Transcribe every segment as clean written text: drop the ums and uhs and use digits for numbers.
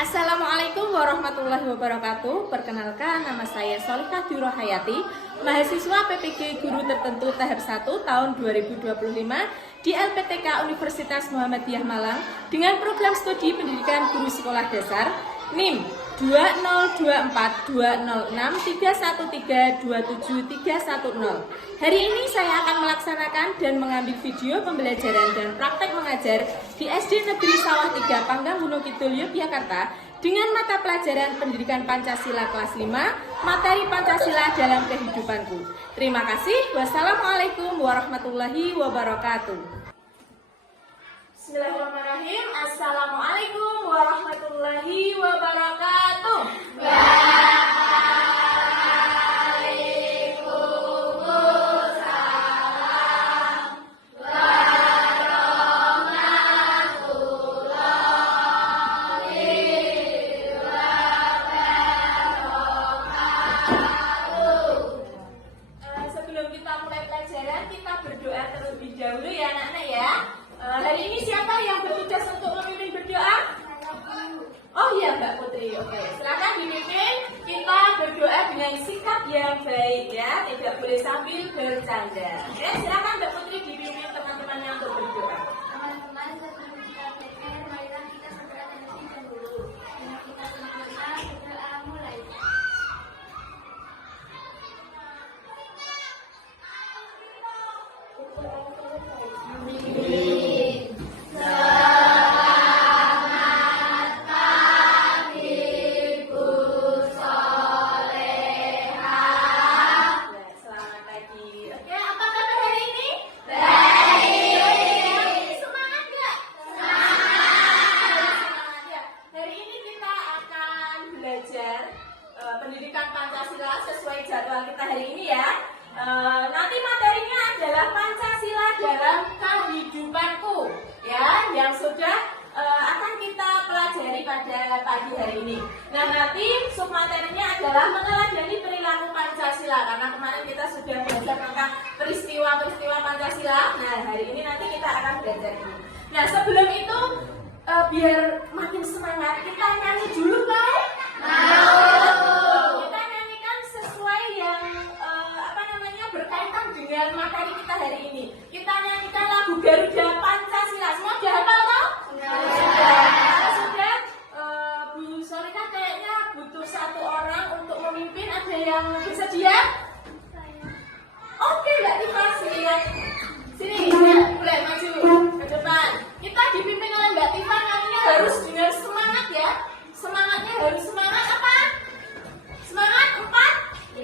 Assalamualaikum warahmatullahi wabarakatuh. Perkenalkan, nama saya Solihah Dirohayati, mahasiswa PPG Guru Tertentu tahap 1 tahun 2025 di LPTK Universitas Muhammadiyah Malang dengan program studi pendidikan guru sekolah dasar NIM 202430631327310. Hari ini saya akan melaksanakan dan mengambil video pembelajaran dan praktek mengajar di SD Negeri Sawah 3 Panggang Gunung Kidul, Yogyakarta dengan mata pelajaran Pendidikan Pancasila kelas 5, materi Pancasila dalam kehidupanku. Terima kasih. Wassalamualaikum warahmatullahi wabarakatuh. Bismillahirrahmanirrahim. Assalamualaikum warahmatullahi wabarakatuh. Sebelum kita mulai pelajaran, kita berdoa terlebih dahulu ya anak-anak ya. Hari ini siapa yang bertugas untuk memimpin berdoa? Oh iya Mbak Putri, oke. Silakan dipimpin. Kita berdoa dengan sikap yang baik ya, tidak boleh sambil bercanda. Oke, silakan Mbak Putri dipimpin teman-temannya untuk berdoa. Teman-teman, sebelum kita belajar, marilah kita segera terlebih dahulu. Dengan kita berdoa mulai. Selamat pagi. Oke, apa kabar hari ini? Baik. Semangat nggak? Semangat ya. Hari ini kita akan belajar pendidikan Pancasila sesuai jadwal kita hari ini ya. Nanti materinya adalah Pancasila dalam kehidupanku ya, yang sudah akan kita pelajari pada pagi hari ini. Nah, nanti submaterinya adalah meneladani perilaku Pancasila, karena kemarin kita sudah belajar tentang peristiwa-peristiwa Pancasila. Nah, hari ini nanti kita akan belajar ini. Nah, sebelum itu biar makin semangat, kita nyanyi dulu kan? Kita nyanyikan sesuai yang berkaitan dengan materi kita hari ini. Kita nyanyikan lagu Garuda Pancasila. Semua sudah hafal toh? Sudah. Bu Solihah kayaknya butuh satu orang untuk memimpin. Ada yang bersedia? Oke, Mbak Tifa, sini mulai maju ke depan. Kita dipimpin oleh Mbak Tifa, nyanyinya harus dengan semangat ya. Semangatnya harus semangat apa? Semangat 4, 5.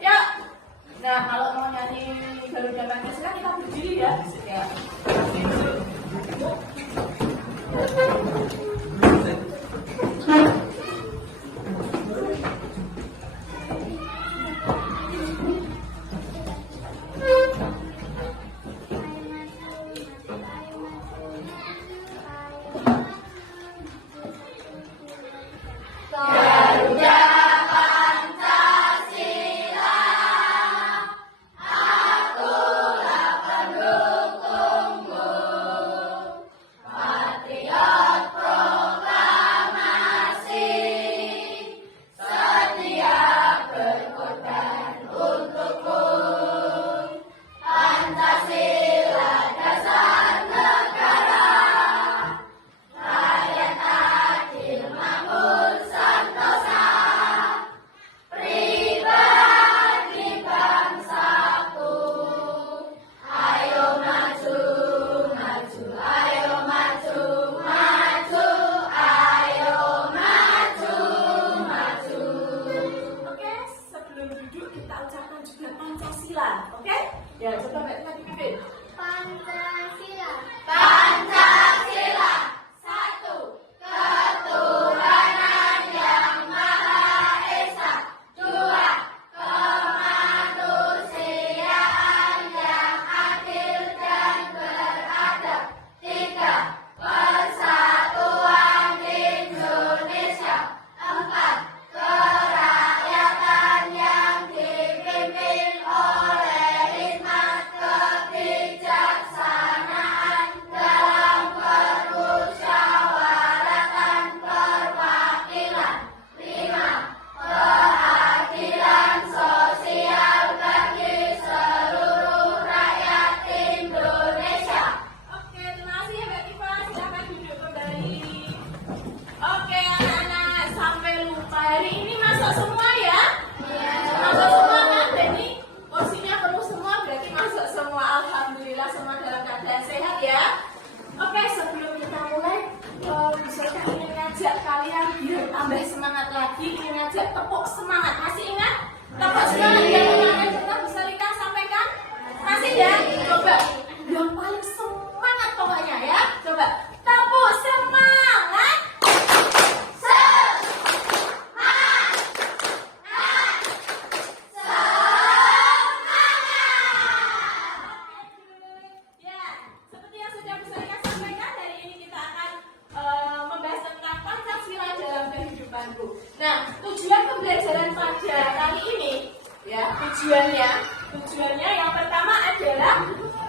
Yuk. Nah, kalau mau nyanyi Garuda Pancasila kita berdiri ya. Masuk semua ya? Masuk semua kan? Jadi porsinya penuh semua, berarti masuk semua. Alhamdulillah semua dalam keadaan sehat ya. Oke, sebelum kita mulai, bisa ingin ngajak kalian biar tambah semangat lagi, ingin ngajak tepuk semangat. Masih ingat? Tepuk semangat yang kemarin kita bisa Lika sampaikan? Masih ya? Coba yang paling semangat pokoknya ya. Coba tepuk semangat. Ya, seperti yang sudah bisa Lika sampaikan, hari ini kita akan membahas tentang Pancasila dalam kehidupanku. Nah, tujuan pembelajaran pada kali ini, ya, tujuannya yang pertama adalah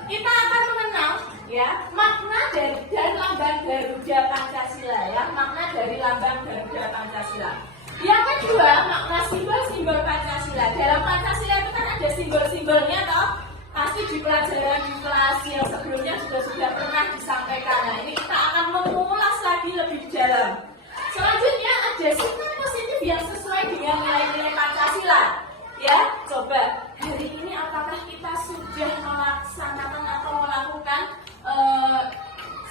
kita akan mengenal, ya, makna dan lambang Garuda Pancasila, ya, makna dari lambang Garuda Pancasila. Yang kedua, makna simbol-simbol Pancasila. Dalam Pancasila itu kan ada simbol-simbolnya, toh. Pasti di pelajaran di kelas yang sebelumnya sudah pernah disampaikan. Nah, ini kita akan mengulas lagi lebih dalam. Selanjutnya ada sikap positif yang sesuai dengan nilai-nilai Pancasila. Ya, coba hari ini apakah kita sudah melaksanakan atau melakukan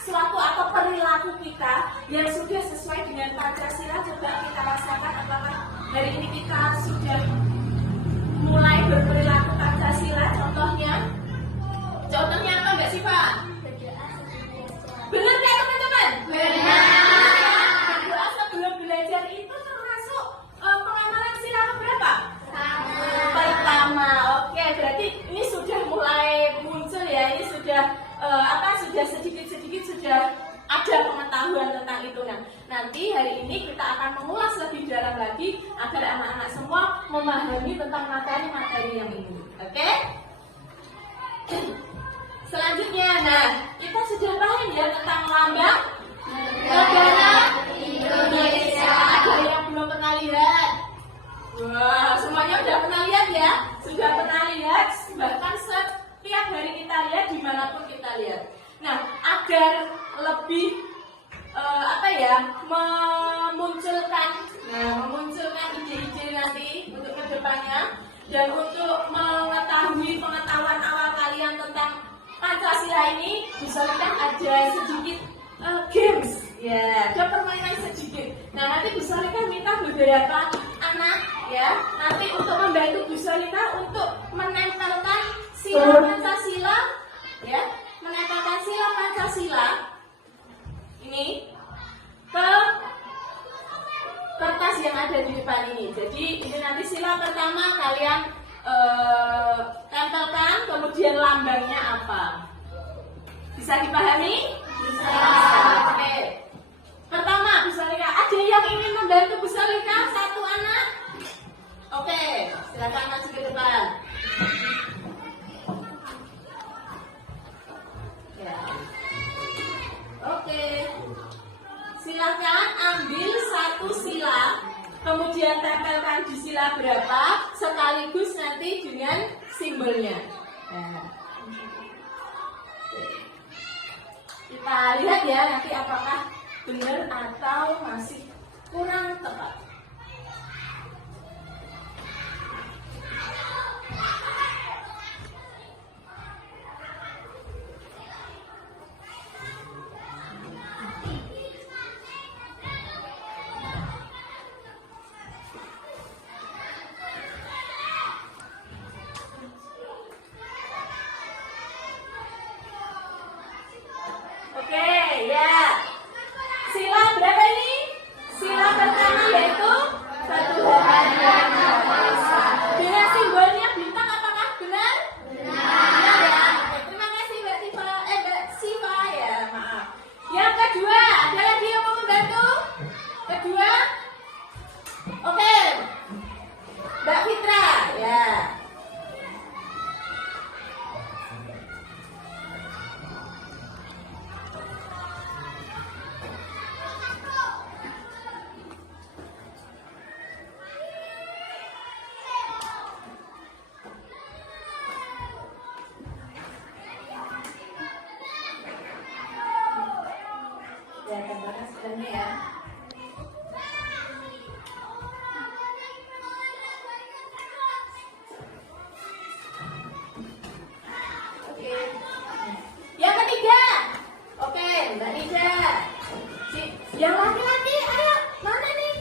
suatu atau perilaku kita yang sudah sesuai dengan Pancasila? Coba kita rasakan apakah hari ini kita sudah mulai berperilaku Pancasila. Contohnya apa Mbak Siva? Benar nggak teman-teman? Benar. Berdoa sebelum belajar itu termasuk pengamalan sila keberapa? Pertama. Oke, berarti ini sudah mulai muncul ya. Ini sudah sudah sedikit-sedikit sudah ada pengetahuan tentang itu. Nah, nanti hari ini kita akan mengulas lebih dalam lagi agar anak-anak semua memahami tentang materi-materi yang ini. Oke? Selanjutnya, nah, kita sudah paham ya tentang lambang negara Indonesia. Ada yang belum pernah lihat? Wah, semuanya sudah pernah lihat ya? Sudah pernah lihat, bahkan setiap hari kita lihat, dimanapun kita lihat. Nah, agar lebih memunculkan ide-ide nanti untuk kedepannya dan untuk mengetahui pengetahuan awal kalian tentang Pancasila ini, bisa lihat ada sedikit games, ya, ada permainan sedikit. Nah, nanti bisa lihat minta beberapa anak, ya, nanti untuk membantu Bu Solika untuk menempelkan sila Pancasila, ya, menempelkan sila Pancasila ini ke kertas yang ada di depan ini. Jadi ini nanti sila pertama kalian tempelkan, kemudian lambangnya apa? Bisa dipahami? Bisa. Oke. Pertama, Bu Solika, ada yang ingin membantu Bu Solika? Satu anak? Oke, silakan maju ke depan. Ya. Oke. Silakan ambil satu sila, kemudian tempelkan di sila berapa, sekaligus nanti dengan simbolnya. Nah. Kita lihat ya nanti apakah benar atau masih kurang tepat. Oke, ya. Sila berapa ini? Sila pertama yaitu Ketuhanan Yang Maha Esa. Dengan simbolnya bintang, apakah benar? Benar ya. Oke, terima kasih Mbak Siva ya, maaf. Yang kedua, ada lagi yang mau membantu? Kedua? Oke. Mbak Fitra, ya. Ya, tempelkan sebenarnya ya. Yang laki-laki, ayo mana nih?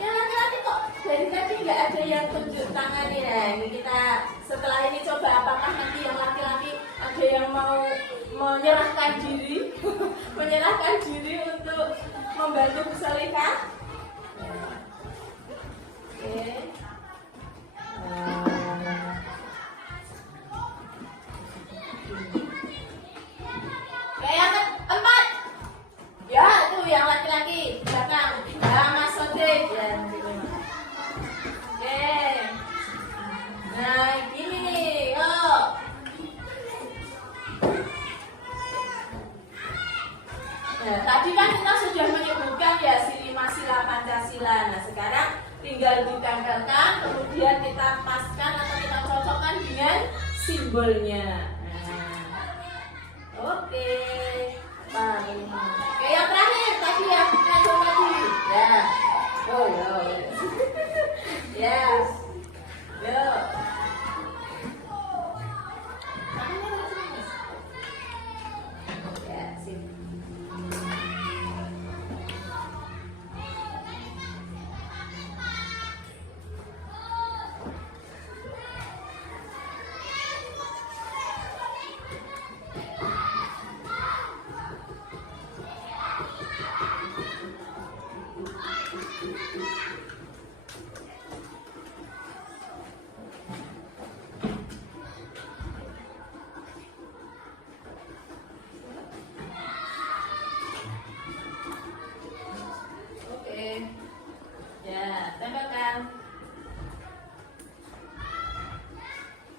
Yang laki-laki kok dari tadi nggak ada yang tunjuk tangan nih. Nah, ini kita setelah ini coba apakah nanti yang laki-laki ada yang mau menyerahkan diri, menyerahkan diri untuk membantu Bu Solika. Oke. Yang keempat, ya itu yang laki-laki belakang, ya Mas Sodik, ya. Oke, nah gini nih, yuk. Nah, tadi kan kita sudah menyebutkan ya lima sila Pancasila. Nah, sekarang tinggal ditempelkan, kemudian kita paskan atau kita cocokkan dengan simbolnya. Oke, oke yang terakhir tadi ya, tadi ya, oh ya, yuk. Ya, sini. Ya, tempelkan.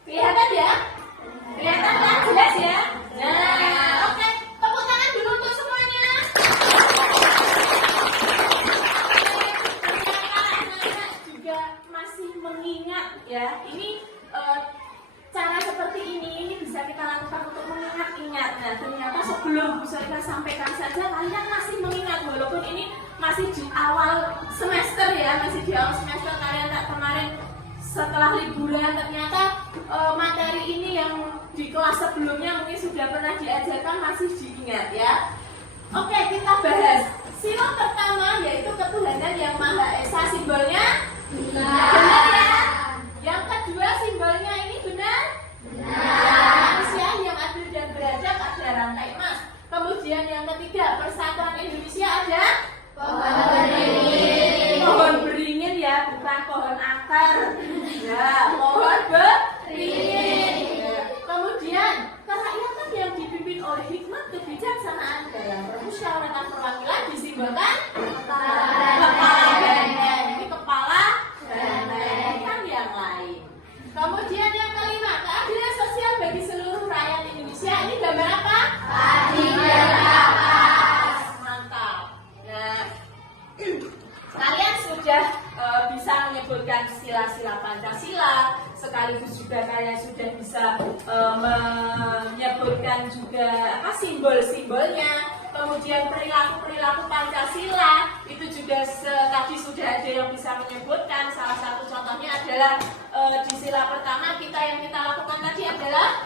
Kelihatan ya? Kelihatan kan? Jelas ya? Nah, oke. Tepuk tangan dulu untuk semuanya. Anak-anak juga masih mengingat ya. Ini cara seperti ini bisa kita lakukan untuk mengingat-ingat. Nah, ternyata sebelum Bu Solika sampaikan saja kalian masih mengingat walaupun ini masih di awal semester ya, masih di awal semester. Kalian tak kemarin setelah liburan ternyata materi ini yang di kelas sebelumnya mungkin sudah pernah diajarkan masih diingat ya. Oke, kita bahas sila pertama yaitu ketuhanan yang Maha Esa. Simbolnya benar ya. Yang kedua simbolnya ini benar. Manusia yang adil dan beradab ada rantai emas. Kemudian yang ketiga persatuan Indonesia ada pohon beringin ya, bukan pohon akar ya, pohon beringin ya. Kemudian kerakyatan yang dipimpin oleh hikmat kebijaksanaan dalam permusyawaratan perwakilan disimbolkan kepala benteng. Ini kepala benteng kan yang lain. Kemudian yang kelima keadilan sosial bagi seluruh rakyat Indonesia. Ini gambar apa? Keadilan atas. Mantap. Nah, kalian sudah bisa menyebutkan sila-sila Pancasila, sekaligus juga kalian sudah bisa menyebutkan juga apa simbol-simbolnya, kemudian perilaku-perilaku Pancasila itu juga tadi sudah ada yang bisa menyebutkan. Salah satu contohnya adalah di sila pertama yang kita lakukan tadi adalah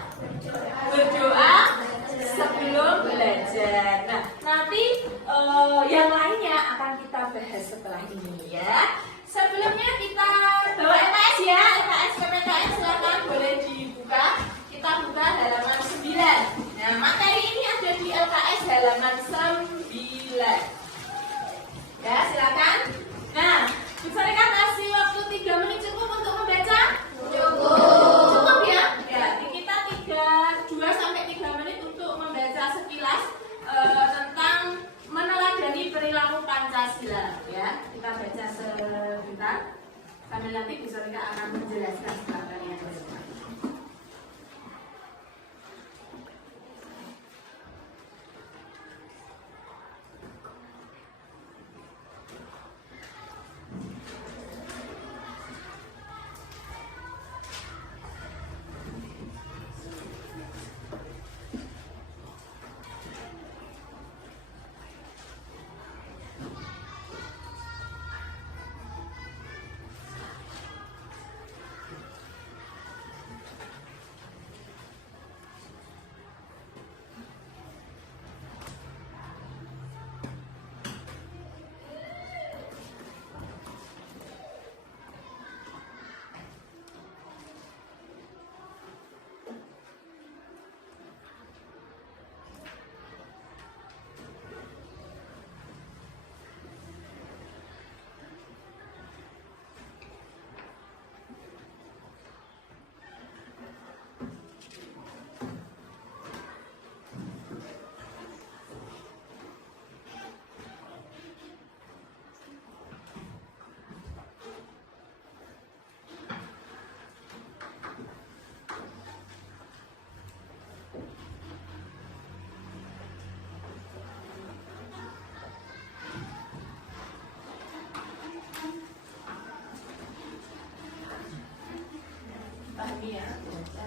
berdoa sebelum belajar. Nah, nanti yang lainnya akan kita bahas setelah ini ya. Sebelumnya kita bawa LKS ya, LKS PPKN silakan boleh dibuka. Kita buka halaman 9. Nah, materi ini ada di LKS halaman 9. Ya, silakan. Nah, Bu Solika kasih waktu 3 menit cukup untuk membaca? Cukup ya? Ya, kita 2-3 menit untuk membaca sekilas tentang meneladani perilaku Pancasila ya. Kita baca sebentar sambil nanti Bu Solika akan menjelaskan setelah kalian bersama. ini ya. Baca.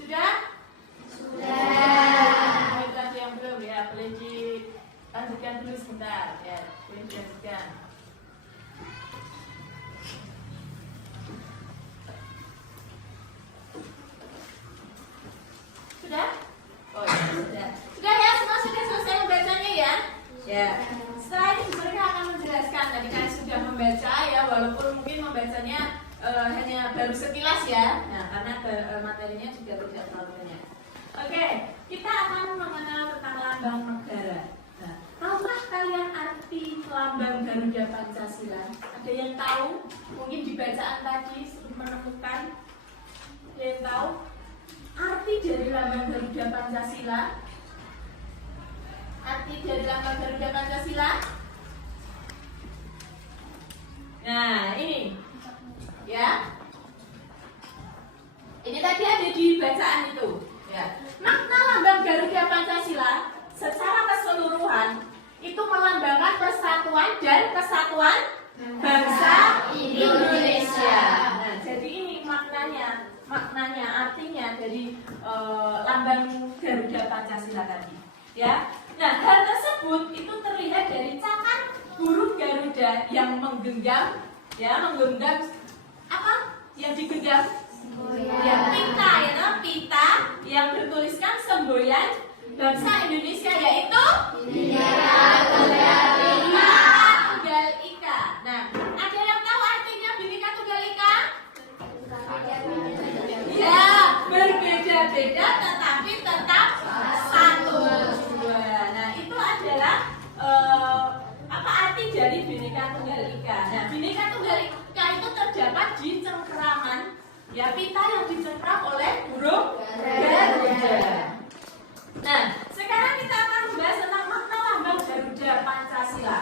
Sudah? Sudah. Itu ada yang belum ya, boleh dilanjutkan dulu sebentar ya, boleh dilanjutkan. Sudah? Oh ya, sudah. Sudah ya, semua sudah selesai membacanya ya? Ya. Setelah itu mereka akan menjelaskan. Tadi kan sudah membaca ya, walaupun mungkin membacanya hanya baru sekilas ya. Nah, karena materinya juga tidak terlalu banyak. Oke, kita akan mengenal tentang lambang negara. Nah, tahukah kalian arti lambang Garuda Pancasila? Ada yang tahu? Mungkin di bacaan tadi menemukan. Ada yang tahu? Arti dari lambang Garuda Pancasila? Arti dari lambang Garuda Pancasila? Nah, ini. Ya. Ini tadi ada di bacaan itu, ya. Makna lambang Garuda Pancasila secara keseluruhan itu melambangkan persatuan dan kesatuan bangsa Indonesia. Nah, jadi ini maknanya artinya dari lambang Garuda Pancasila tadi, ya. Nah, hal tersebut itu terlihat dari cakar burung Garuda yang menggenggam, ya, apa? Yang digenggam? Ya, pita, ya, pita yang bertuliskan semboyan bangsa Indonesia, yaitu Bhinneka Tunggal Ika. Nah, ada yang tahu artinya Bhinneka Tunggal Ika? Ya, berbeda-beda tetapi tetap satu. Nah, itu adalah apa arti dari Bhinneka Tunggal Ika? Nah, Bhinneka Tunggal Ika itu terdapat di cengkeraman, ya, pita yang dicengkram oleh burung Garuda. Nah, sekarang kita akan membahas tentang makna lambang Garuda Pancasila.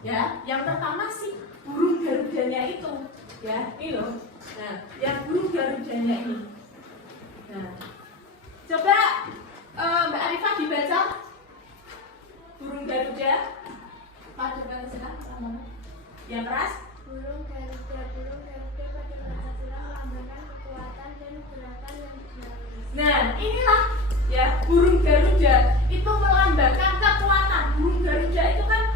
Ya, yang pertama sih burung Garudanya itu, ya, ini loh. Nah, yang burung Garudanya ini. Nah, coba Mbak Arifah dibaca burung Garuda pada Pancasila. Yang keras. Burung Garuda pada Pancasila melambangkan kekuatan dan gerakan yang dinamis. Nah, inilah ya, burung Garuda itu melambangkan kekuatan. Burung Garuda itu kan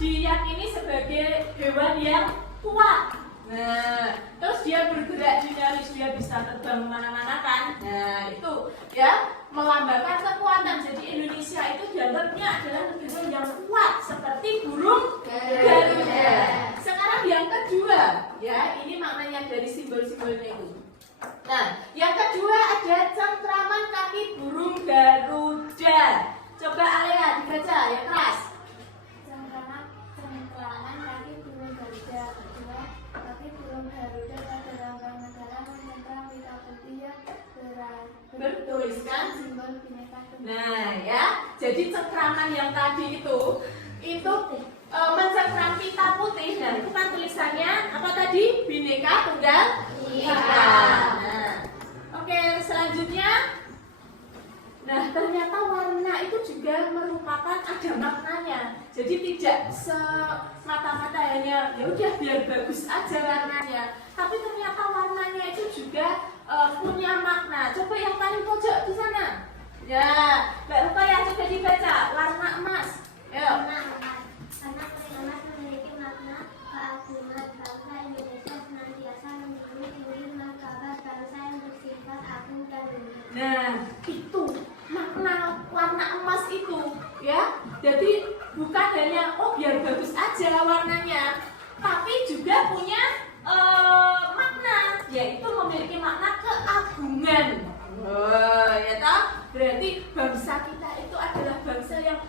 diyakini sebagai hewan yang kuat. Nah, terus dia bergerak dinamis, dia bisa terbang kemana-mana kan. Nah, itu ya melambangkan kekuatan. Jadi Indonesia itu dianggapnya adalah negara yang kuat seperti burung Garuda. Sekarang yang kedua, ya, ini maknanya dari simbol-simbolnya itu. Nah, yang kedua ada cengkraman kaki burung Garuda. Coba Alea dibaca yang keras. Cengkraman kaki burung Garuda. Kedua, kaki burung Garuda pada lambang negara mencengkram pita putih yang Bertuliskan simbol Bhinneka Tunggal. Nah, ya, jadi cengkraman yang tadi itu mencengkram pita putih. Nah, itu kan tulisannya apa tadi? Bhinneka Tunggal Ika. Nah, oke, selanjutnya. Nah, ternyata warna itu juga merupakan ada maknanya. Jadi tidak semata-mata hanya ya udah biar bagus aja warnanya, tapi ternyata warnanya itu juga punya makna. Coba yang paling pojok di sana. Ya, Mbak Rukaya coba dibaca warna emas. Ayo. Warna emas. Karena emas memiliki makna keagungan bangsa Indonesia senantiasa menjunjung tinggi martabat bangsa yang bersifat agung dan luhur. Nah, itu makna warna emas itu, ya. Jadi bukan hanya biar bagus aja warnanya, tapi juga punya makna, yaitu memiliki makna keagungan. Ya toh? Berarti bangsa kita itu adalah bangsa yang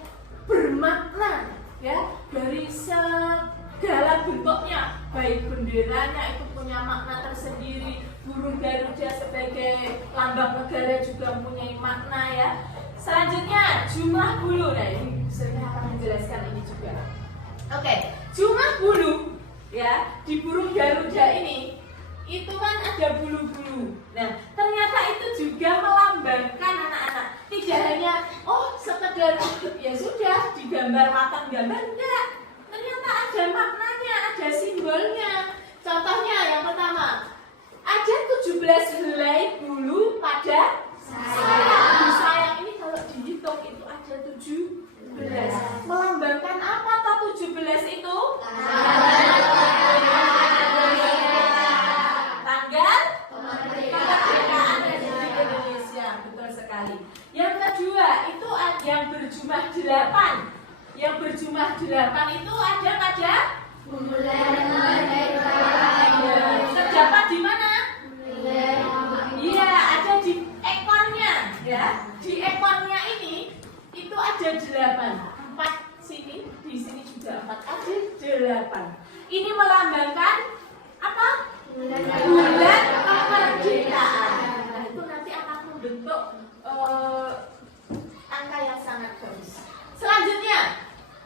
bermakna, ya, dari segala bentuknya. Baik benderanya itu punya makna tersendiri, burung Garuda sebagai lambang negara juga mempunyai makna, ya. Selanjutnya jumlah bulu. Nah, ini sering akan menjelaskan ini juga. Oke, jumlah bulu, ya, di burung Garuda ini itu kan ada bulu-bulu. Nah, ternyata itu juga melambangkan anak-anak. Tidak hanya sekedar ya sudah digambar matang gambar, enggak. Ternyata ada maknanya, ada simbolnya. Contohnya yang pertama, ada 17 helai bulu pada sayap. Sayap ini kalau dihitung itu ada 17. Melambangkan apa toh 17 itu? Tanggal kemerdekaan Republik Indonesia. Betul sekali. Yang kedua itu yang berjumlah 8. Yang berjumlah 8 itu ada pada bulan kemerdekaan. Terdapat di mana? Iya, ada di ekornya, ya. Di ekornya ini itu ada 8. 4 sini, di sini juga 4, ada 8. Ini melambangkan apa? Bulan kemerdekaan. Nah, itu nanti akan membentuk angka yang sangat bagus. Selanjutnya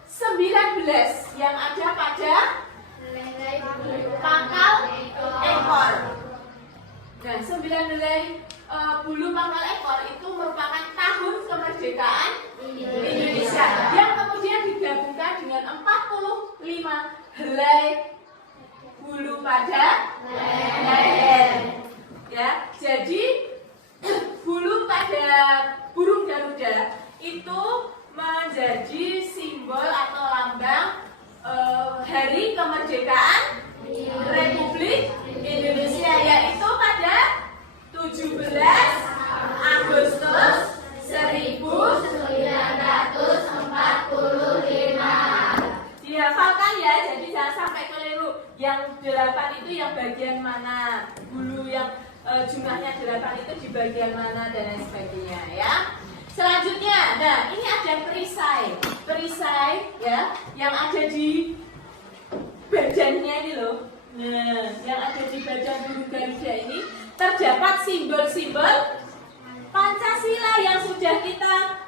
19 yang ada pada pangkal ekor. Nah, 9 helai bulu pangkal ekor itu merupakan tahun kemerdekaan Indonesia yang kemudian digabungkan dengan 45 helai bulu pada leher. Ya, jadi bulu pada burung Garuda itu menjadi simbol atau lambang hari kemerdekaan Republik Indonesia, yaitu pada 17 Agustus 1945. Dihafalkan ya, jadi jangan sampai keliru. Yang 8 itu yang bagian mana, bulu yang jumlahnya 8 itu di bagian mana dan lain sebagainya, ya. Selanjutnya, nah ini ada perisai, ya, yang ada di badannya ini loh. Nah, yang ada di badan burung Garuda ini terdapat simbol-simbol Pancasila yang sudah kita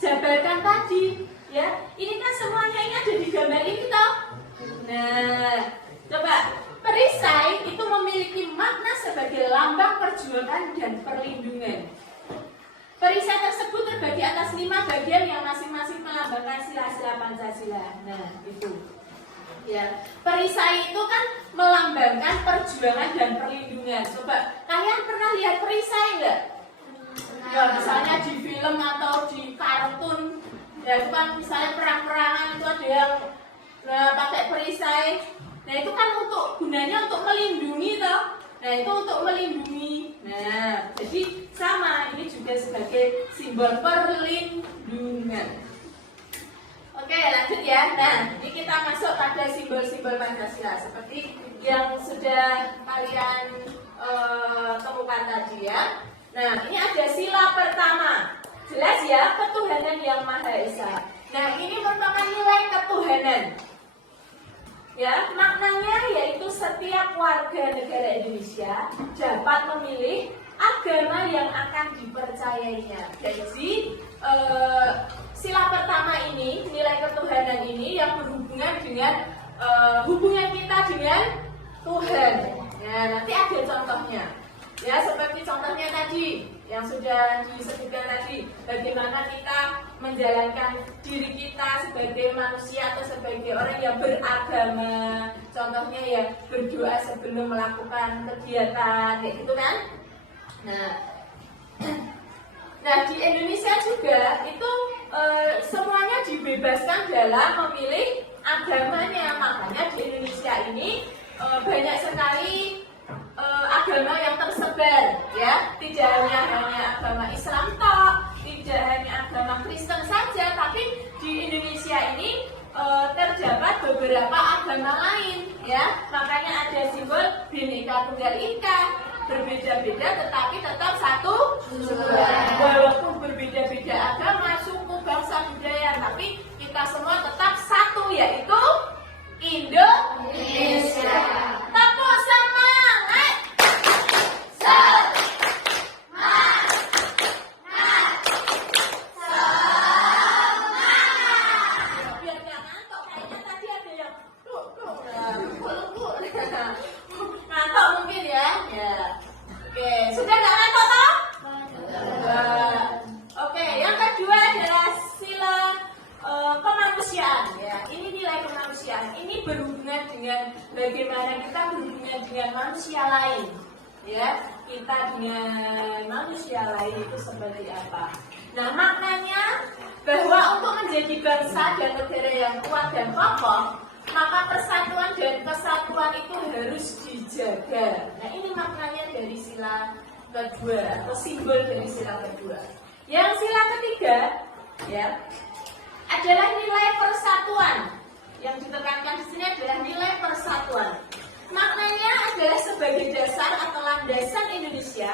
jabarkan tadi, ya. Ini kan semuanya ini ada di gambar ini toh. Nah, coba perisai itu memiliki makna sebagai lambang perjuangan dan perlindungan. Perisai tersebut terbagi atas 5 bagian yang masing-masing melambangkan sila-sila Pancasila. Nah, itu. Ya, perisai itu kan melambangkan perjuangan dan perlindungan. Coba, kalian pernah lihat perisai enggak? Ya, misalnya di film atau di kartun. Ya, itu kan misalnya perang-perangan itu ada yang pakai perisai. Nah, itu kan gunanya untuk melindungi toh. Nah, itu untuk melindungi. Nah, jadi sama, ini juga sebagai simbol perlindungan. Oke, lanjut ya. Nah, ini kita masuk pada simbol-simbol Pancasila seperti yang sudah kalian temukan tadi, ya. Nah, ini ada sila pertama. Jelas ya, ketuhanan yang Maha Esa. Nah, ini merupakan nilai ketuhanan. Ya, maknanya yaitu setiap warga negara Indonesia dapat memilih agama yang akan dipercayainya. Jadi sila pertama ini, nilai ketuhanan ini yang berhubungan dengan hubungan kita dengan Tuhan. Nah, nanti ada contohnya. Ya, seperti contohnya tadi yang sudah disebutkan tadi, bagaimana kita menjalankan diri kita sebagai manusia atau sebagai orang yang beragama. Contohnya ya berdoa sebelum melakukan kegiatan, kayak gitu kan? Nah di Indonesia juga itu semuanya dibebaskan dalam memilih agamanya. Makanya di Indonesia ini banyak sekali agama yang tersebar, ya. Tidak hanya agama Islam toh, tidak hanya agama Kristen saja, tapi di Indonesia beberapa agama lain, ya. Makanya ada simbol Bhinneka Tunggal Ika, berbeda-beda tetapi tetap satu Tuhan. Walaupun berbeda-beda agama, suku, bangsa, budaya, tapi kita semua tetap satu, yaitu Indonesia. Tepuk semangat. Biar nggak ngantuk, kayaknya tadi ada yang ngantuk mungkin ya. Oke, sudah nggak ngantuk toh? Oke, yang kedua adalah sila kemanusiaan. Ya, ini nilai kemanusiaan. Ini berhubungan dengan bagaimana kita berhubungan dengan manusia lain. Ya, kita dengan manusia lain itu seperti apa? Nah, maknanya bahwa untuk menjadi bangsa dan negara yang kuat dan kokoh, maka persatuan dan kesatuan itu harus dijaga. Nah, ini maknanya dari sila kedua atau simbol dari sila kedua. Yang sila ketiga, ya, adalah nilai persatuan. Yang ditekankan di sini adalah nilai persatuan. Maknanya adalah sebagai dasar atau landasan Indonesia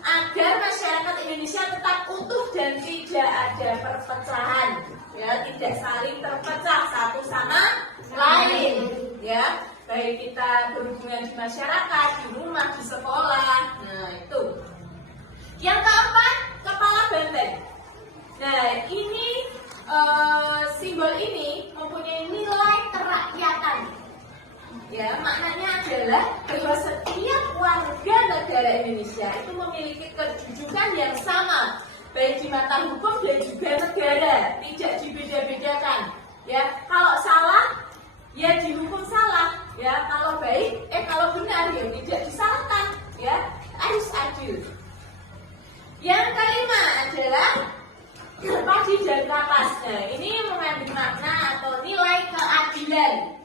agar masyarakat Indonesia tetap utuh dan tidak ada perpecahan, ya, tidak saling terpecah satu sama lain, ya, baik kita berhubungan di masyarakat, di rumah, di sekolah. Nah, itu. Yang keempat, kepala banteng. Nah, ini simbol ini mempunyai nilai kerakyatan. Ya, maknanya adalah bahwa setiap warga negara Indonesia itu memiliki kedudukan yang sama, baik di mata hukum dan juga negara, tidak dibeda-bedakan. Ya, kalau salah, ya dihukum salah. Ya, kalau baik, kalau benar ya tidak disalahkan. Ya, harus adil. Yang kelima adalah padi dan kapas. Nah, ini mengandung makna atau nilai keadilan.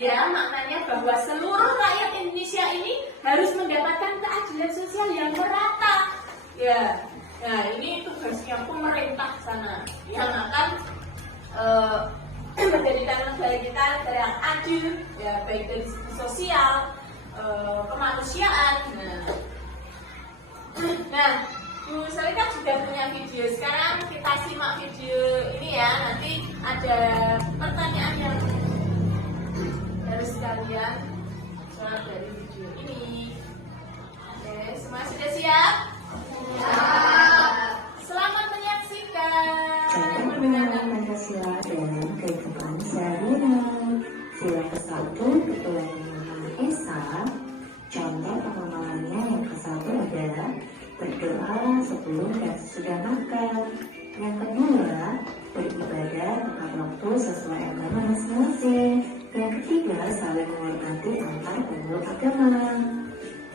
Ya, maknanya bahwa seluruh rakyat Indonesia ini harus mendapatkan keadilan sosial yang merata. Ya, nah ini tugasnya pemerintah sana yang akan menjadikan negara kita negara yang adil, ya, baik dari segi sosial, kemanusiaan. Nah, Bu Selika juga punya video. Sekarang kita simak video ini ya. Nanti ada pertanyaan yang harus kalian jawab dari video ini. Oke, semua sudah siap? Siap. Selamat menyaksikan. Mengenal Pancasila dan kehidupan sehari-hari. Sila ke-1, Ketua Yang Maha Esa. Contoh pengamalannya yang ke-1 adalah berdoa sebelum dan sesudah makan. Yang kedua, beribadah tepat waktu sesuai agama masing-masing. Yang ketiga, saling menghormati antar pemeluk agama.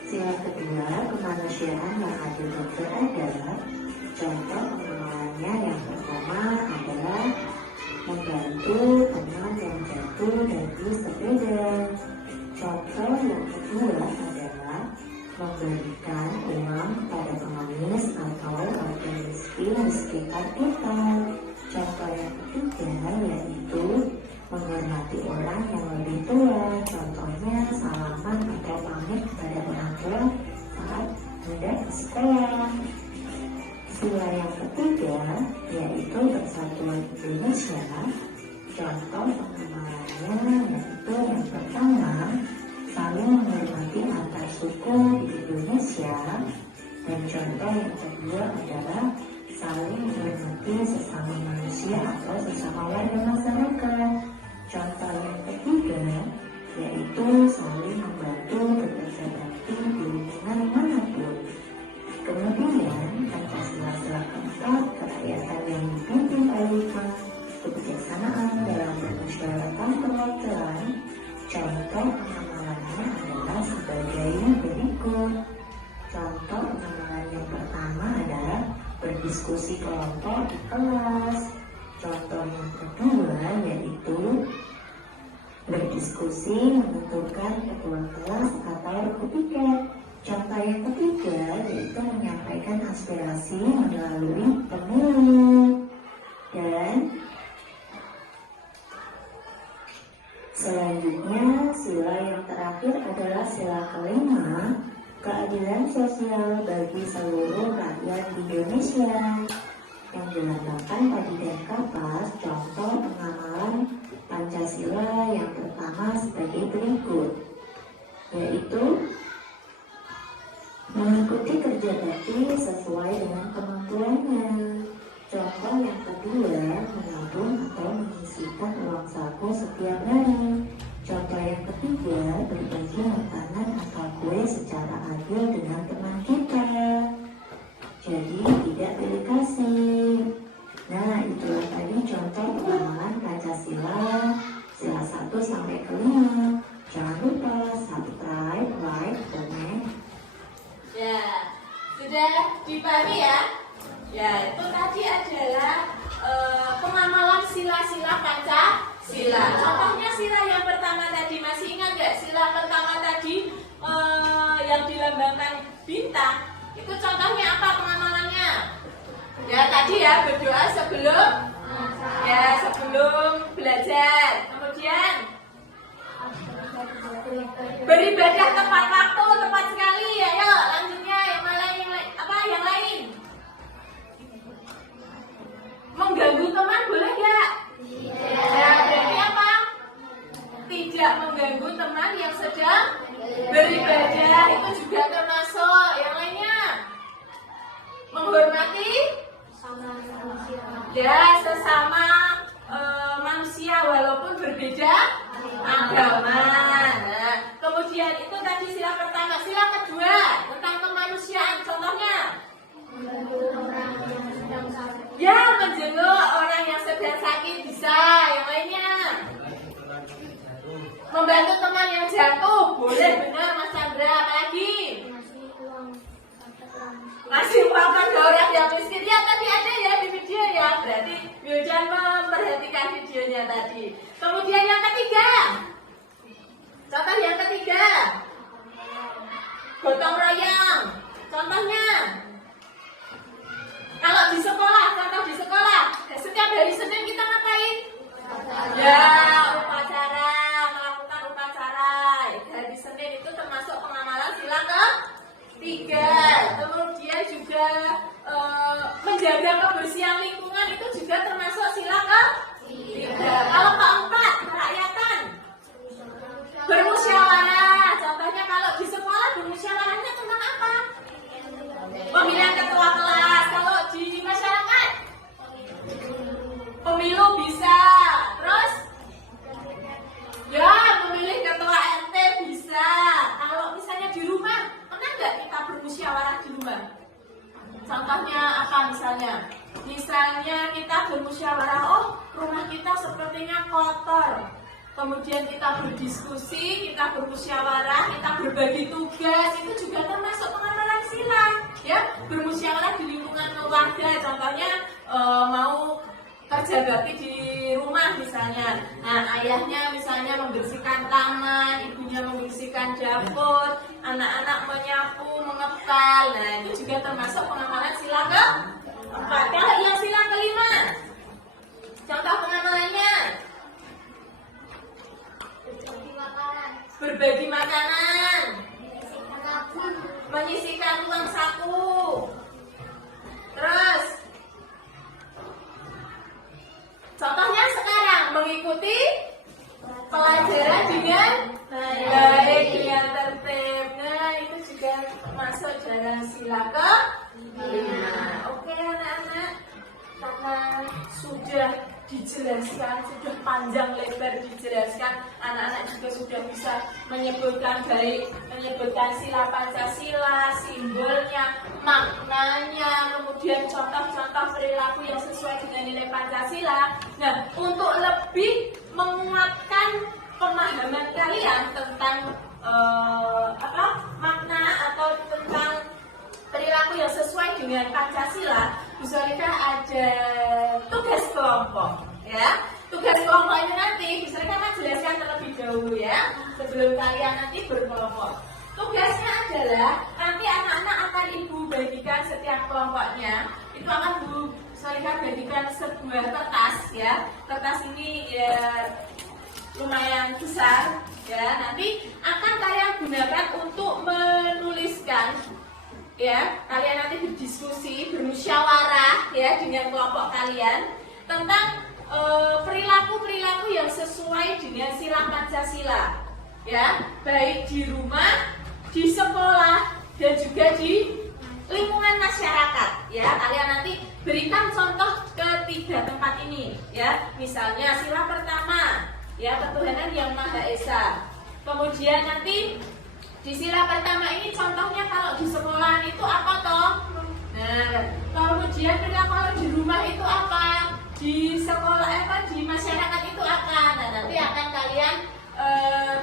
Sila kedua, kemanusiaan yang adil dan beradab. Contoh pengamalannya yang pertama adalah membantu teman yang jatuh dari sepeda. Contoh yang kedua adalah memberikan uang pada pengemis atau warga miskin di sekitar kita. Contoh yang ketiga yaitu menghormati orang yang lebih tua. Contohnya salaman atau pamit kepada orang tua saat hendak ke sekolah. Sila yang ketiga yaitu Persatuan Indonesia. Contoh pengamalannya yaitu yang pertama, saling menghormati antar suku di Indonesia. Dan contoh yang kedua adalah saling menghormati sesama manusia atau sesama warga masyarakat. Contoh yang ketiga yaitu saling membantu bekerja bakti di lingkungan manapun. Kemudian Pancasila sila keempat, kerakyatan yang dipimpin oleh kebijaksanaan dalam permusyawaratan perwakilan. Contoh pengamalannya adalah sebagai berikut. Contoh pengamalan yang pertama adalah berdiskusi kelompok di kelas. Contoh yang kedua yaitu berdiskusi menentukan ketua kelas atau piket. Contoh yang ketiga yaitu menyampaikan aspirasi melalui pemilu. Dan adalah sila kelima, keadilan sosial bagi seluruh rakyat Indonesia, yang dilambangkan padi dan kapas. Contoh pengamalan Pancasila yang pertama sebagai berikut, yaitu mengikuti kerja bakti sesuai dengan kemampuannya. Contoh yang kedua, menabung atau menyisihkan uang saku setiap hari. Contoh yang ketiga, berbagi makanan atau kue secara adil dengan teman kita. Jadi tidak pilih kasih. Nah, itulah tadi contoh pengamalan Pancasila sila 1 sampai ke 5. Jangan lupa subscribe, like, komen. Ya, sudah dipahami ya? Ya, itu tadi adalah pengamalan sila-sila Pancasila. Contohnya sila yang pertama tadi, masih ingat nggak? Sila pertama tadi yang dilambangkan bintang, itu contohnya apa pengamalannya? Ya tadi ya, berdoa sebelum belajar. Kemudian beribadah tepat waktu, tepat sekali. Ayo lanjutnya yang lain. Mengganggu teman boleh nggak? Ya, berarti apa? Tidak mengganggu teman yang sedang beribadah, itu juga termasuk. Yang lainnya, menghormati ya sesama manusia walaupun berbeda agama. Nah, kemudian itu tadi sila pertama. Sila kedua tentang kemanusiaan. Contohnya, ya menjenguk orang yang sedang sakit bisa. Yang lainnya, membantu teman yang jatuh boleh, benar Mas Chandra. Apalagi ngasih uang ke orang yang miskin. Ya tadi ada ya di video ya, berarti Wildan memperhatikan videonya tadi. Kemudian yang ketiga, contoh yang ketiga, gotong royong. Contohnya, kalau di sekolah, contoh di sekolah, setiap hari Senin kita ngapain? Ya, upacara, melakukan upacara. Hari Senin itu termasuk pengamalan sila ketiga. Kemudian juga menjaga kebersihan lingkungan, itu juga termasuk sila ketiga. Kalau keempat, kerakyatan, bermusyawarah. Contohnya kalau di sekolah bermusyawarahnya tentang apa? Pemilihan ketua kelas. Kalau di masyarakat, pemilu bisa. Terus ya memilih ketua RT bisa. Kalau misalnya di rumah, pernah nggak kita bermusyawarah di rumah? Contohnya apa misalnya? Misalnya kita bermusyawarah, oh rumah kita sepertinya kotor. Kemudian kita berdiskusi, kita bermusyawarah, kita berbagi tugas. Itu juga termasuk pengamalan sila. Ya, bermusyawarah di lingkungan keluarga. Contohnya mau kerja bakti di rumah misalnya. Nah, ayahnya misalnya membersihkan taman, ibunya membersihkan dapur, anak-anak menyapu, mengepal. Nah, itu juga termasuk pengamalan sila keempat. Kalau yang sila kelima, contoh pengamalannya, berbagi makanan, menyisihkan uang saku. Terus contohnya sekarang mengikuti pelajaran dengan baik, dengan tertib. Nah, itu juga masuk dalam sila kelima. Oke anak-anak, karena sudah dijelaskan, sudah panjang lebar dijelaskan, anak-anak juga sudah bisa menyebutkan sila Pancasila, simbolnya, maknanya, kemudian contoh-contoh perilaku yang sesuai dengan nilai Pancasila. Nah, untuk lebih menguatkan pemahaman kalian tentang makna atau tentang perilaku yang sesuai dengan Pancasila, Bu Solika ada tugas kelompok, ya. Tugas kelompok ini nanti Bu Solika akan jelaskan terlebih dahulu ya, sebelum kalian nanti berkelompok. Tugasnya adalah nanti anak-anak akan Ibu bagikan setiap kelompoknya. Itu akan Bu Solika bagikan sebuah kertas ya. Kertas ini ya lumayan besar ya. Nanti akan kalian gunakan untuk menuliskan ya. Kalian nanti berdiskusi, bermusyawarah ya dengan kelompok kalian tentang perilaku-perilaku yang sesuai dengan sila Pancasila ya, baik di rumah, di sekolah, dan juga di lingkungan masyarakat ya. Kalian nanti berikan contoh ketiga tempat ini ya. Misalnya sila pertama ya, ketuhanan yang Maha Esa. Kemudian nanti di sila pertama ini contohnya kalau di sekolahan itu apa toh? Nah, kemudian kalau di rumah itu apa? Di sekolah di masyarakat itu apa? Nah, nanti akan kalian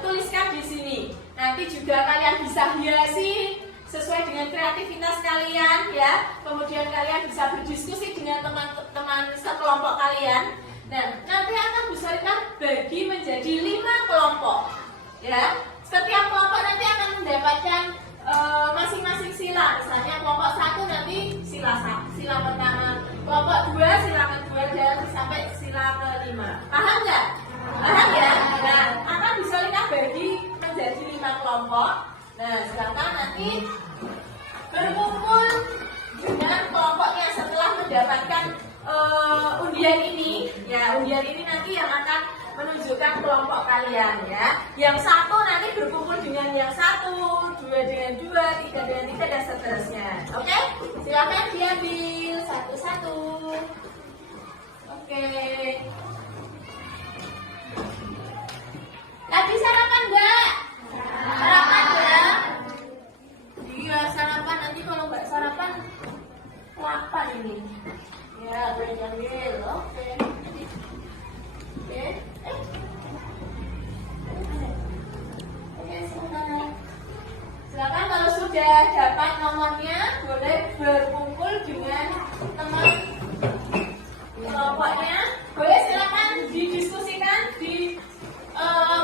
tuliskan di sini. Nanti juga kalian bisa hiasi sesuai dengan kreativitas kalian ya. Kemudian kalian bisa berdiskusi dengan teman-teman sekelompok kalian. Nah, nanti akan besarkan bagi menjadi 5 kelompok ya. Setiap kelompok nanti akan mendapatkan masing-masing sila. Misalnya kelompok 1 nanti sila pertama, kelompok 2 sila kedua, dan sampai sila ke-5. Paham nggak? Paham ya? Nah, akan bisa bagi menjadi 5 kelompok. Nah, sedangkan nanti berkumpul dengan kelompoknya setelah mendapatkan undian ini ya. Undian ini nanti yang akan menunjukkan kelompok kalian ya. Yang satu nanti berkumpul dengan yang satu, 2 dengan 2, 3 dengan 3, dan seterusnya. Oke? Silakan diambil satu-satu. Oke. Tadi sarapan enggak? Sarapan enggak? Iya, sarapan. Nanti kalau enggak sarapan lapar ini. Ya, boleh diambil. Oke. Oke. Oke, silakan kalau sudah dapat nomornya boleh berkumpul dengan teman kelompoknya. Boleh silakan didiskusikan di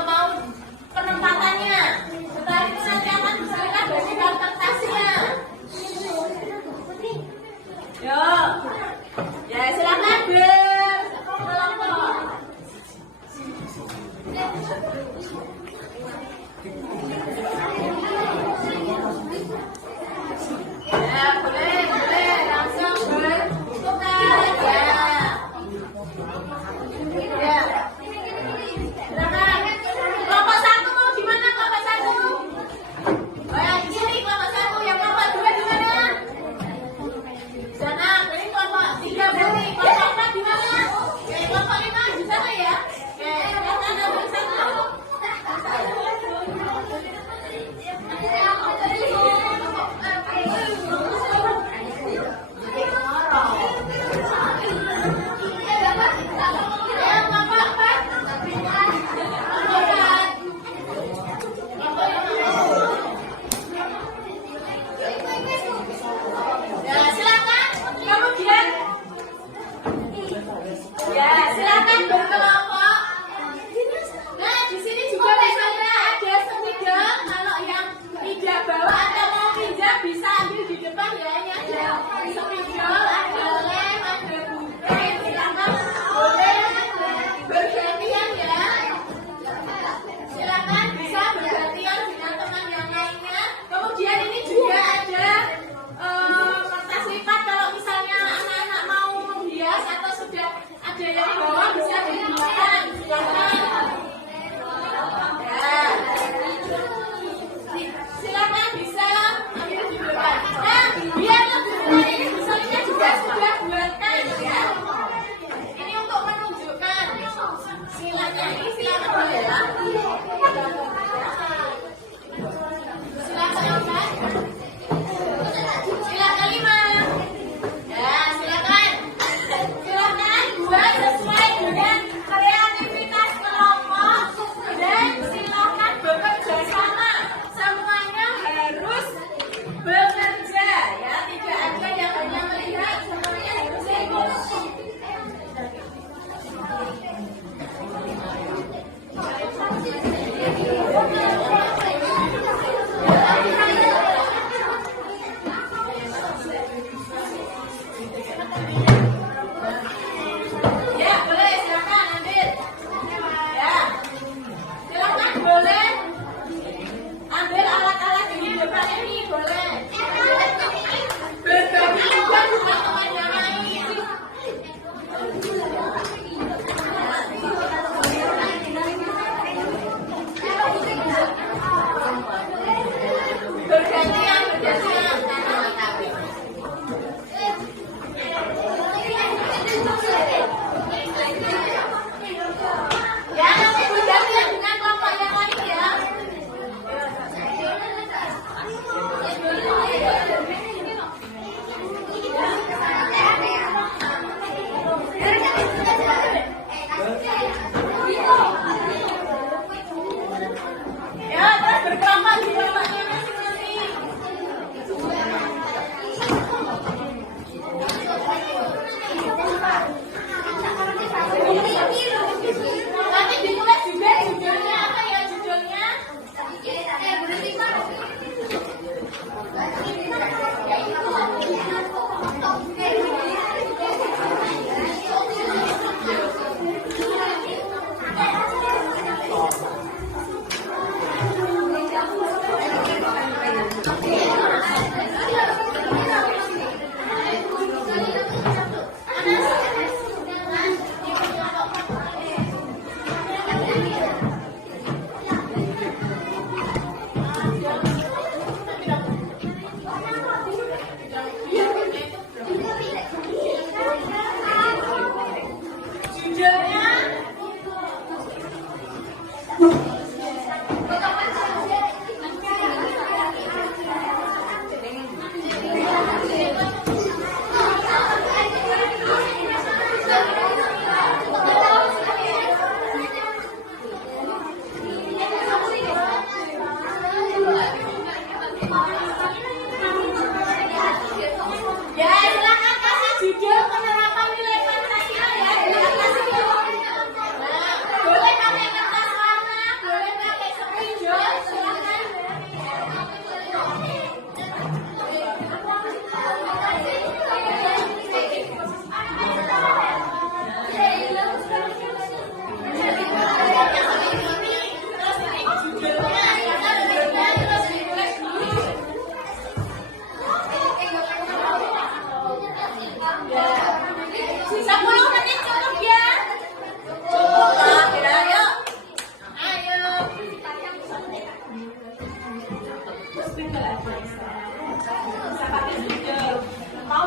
mau penempatannya. Setelah itu nanti akan disampaikan bagikan kertasnya. Yo, ya silakan berkelompok. Ya boleh.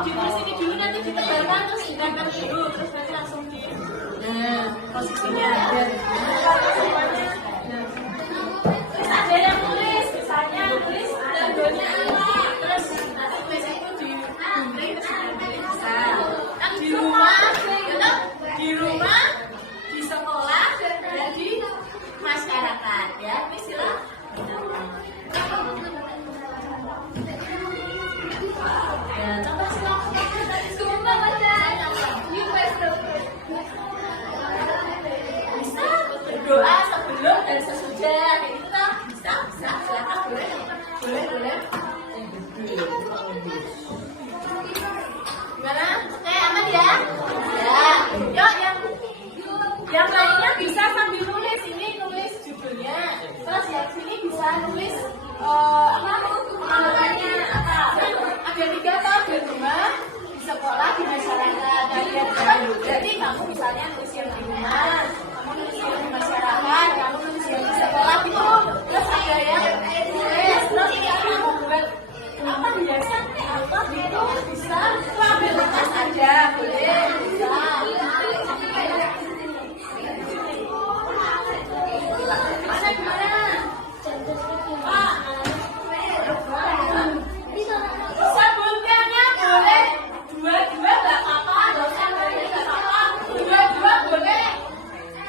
ditulis ini dulu, nanti ditebalkan terus ditempel dulu, terus nanti langsung di posisinya biar semuanya. Terus ada yang tulis, misalnya tulis logonya apa, terus nanti tulis itu di gunting terus ditempelin bisa. Kan di rumah, di rumah, di sekolah, dan di masyarakat ya, istilah. Ya, tambah bisa berdoa sebelum dan sesudah, kayak gitu toh. Bisa, silakan boleh. Gimana? Oke, aman ya? Ya, yuk yang lainnya bisa sambil nulis, ini nulis judulnya, terus yang sini bisa nulis pengaluannya apa. Ada 3 toh, di rumah, di sekolah, di masyarakat. Jadi kamu misalnya nulis yang di rumah, kamu nulis yang di masyarakat, kamu nulis yang di sekolah gitu. Terus ada yang nulis, terus kamu buat apa biasa apa gitu, bisa ambil kertas aja, boleh, bisa. Sebutkannya boleh dua-dua nggak apa-apa, nggak usah boleh nggak apa-apa, dua-dua boleh.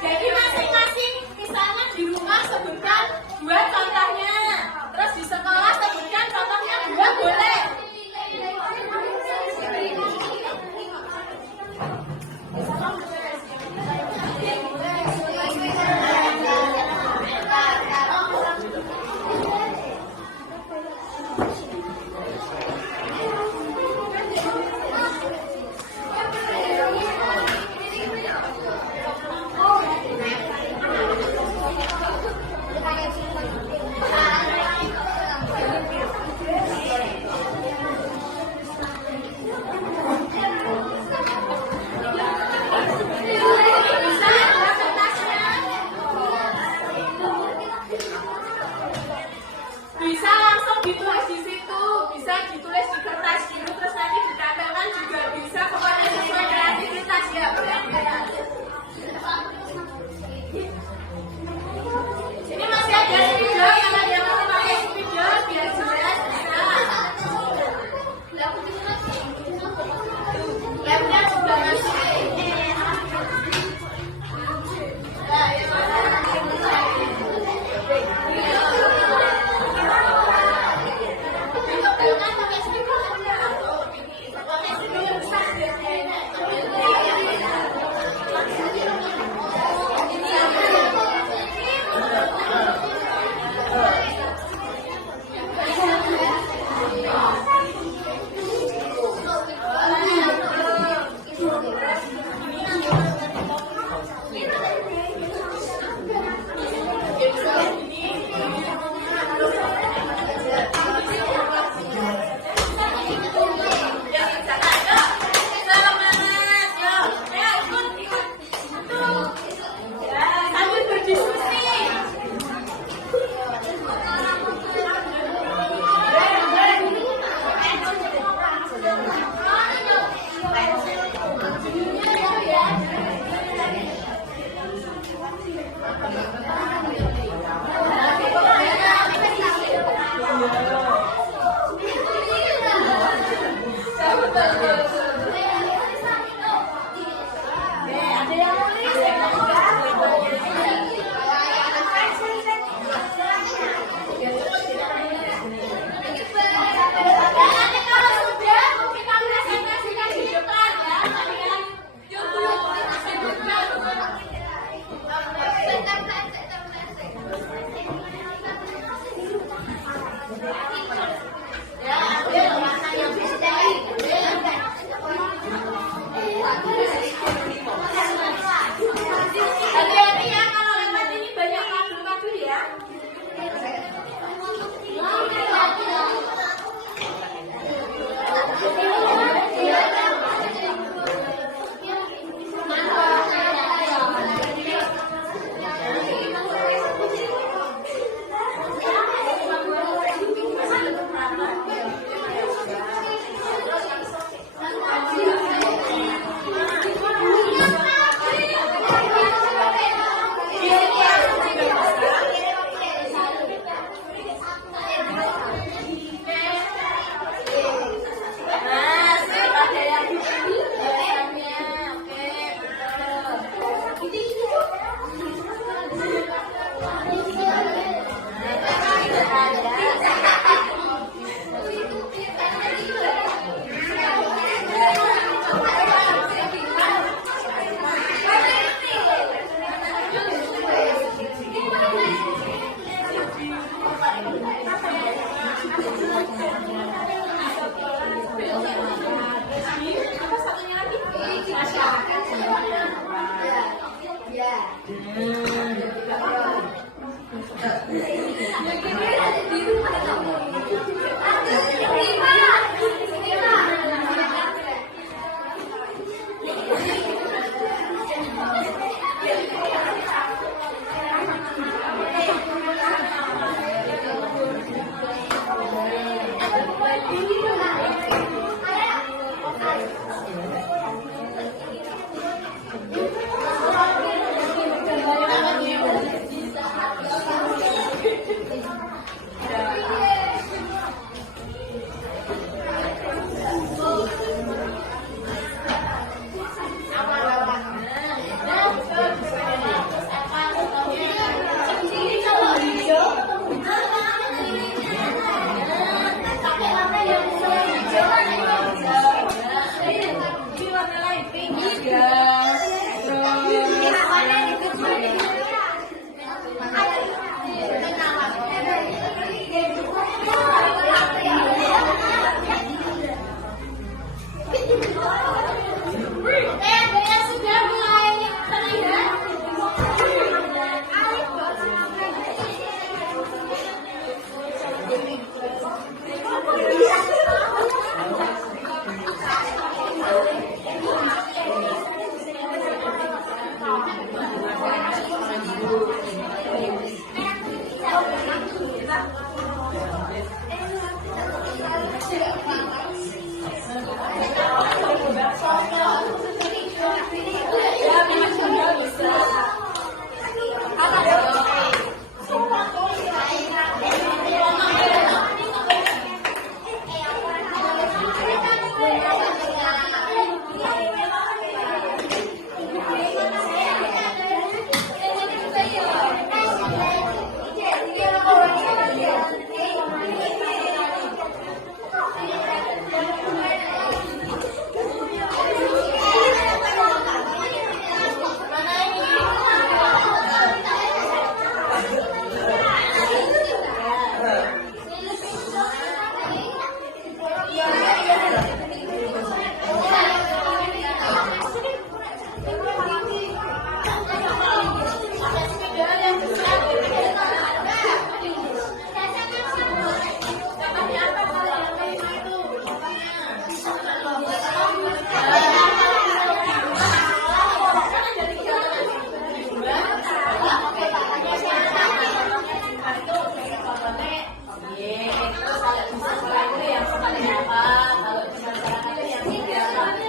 Jadi masing-masing misalnya di rumah sebutkan 2 contohnya, terus di sekolah sebutkan contohnya 2 boleh. Bisa langsung ditulis di situ, bisa ditulis di kertas dulu, terus nanti ditempelkan juga bisa. Yang sudah mulai terlihat.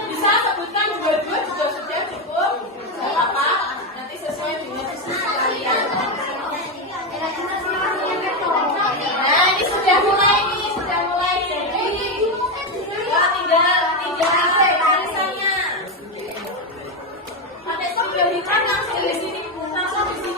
Bisa sebutkan dua-dua juga sudah cukup. Gak apa-apa, nanti sesuai dengan diskusi kalian. Nah, ini sudah mulai jadi ya, tinggal barisannya. Pakai tiga hitam langsung di sini, langsung di sini.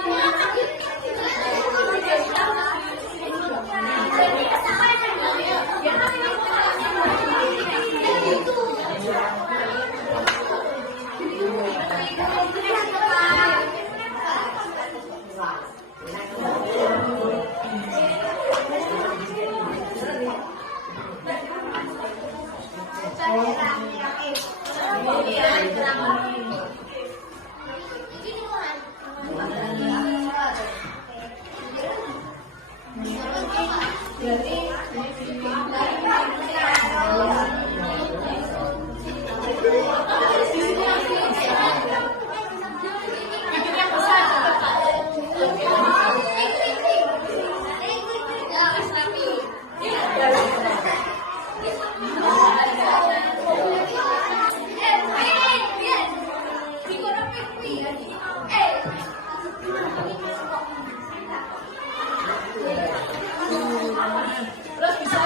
Terus bisa